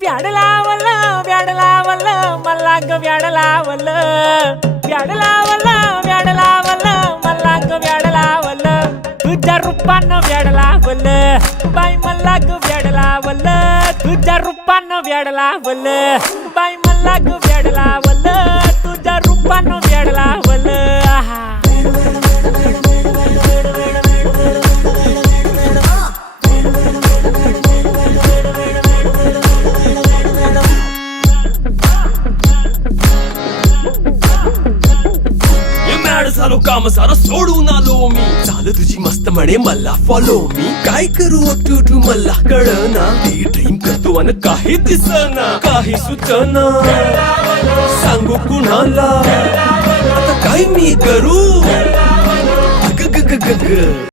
व्याड लावलं मला ग व्याड लावलं मला ग व्याड लावलं तुझ्या रूपानं व्याड लावलं बाई मला ग व्याड लावलं तुझ्या रूपानं व्याड लावलं बाई मला ग व्याड लावलं तुझ्या रूपानं व्याड लावलं आहा झालो काम सारा सोडून आलो मी झालं तुझी मस्त म्हणे मला फॉलो मी काय करू टू मला कळना ती ड्रीम करतो आणि काही दिसना काही सुचना सांगू कुणाला आता काय मी करू ग ग ग ग ग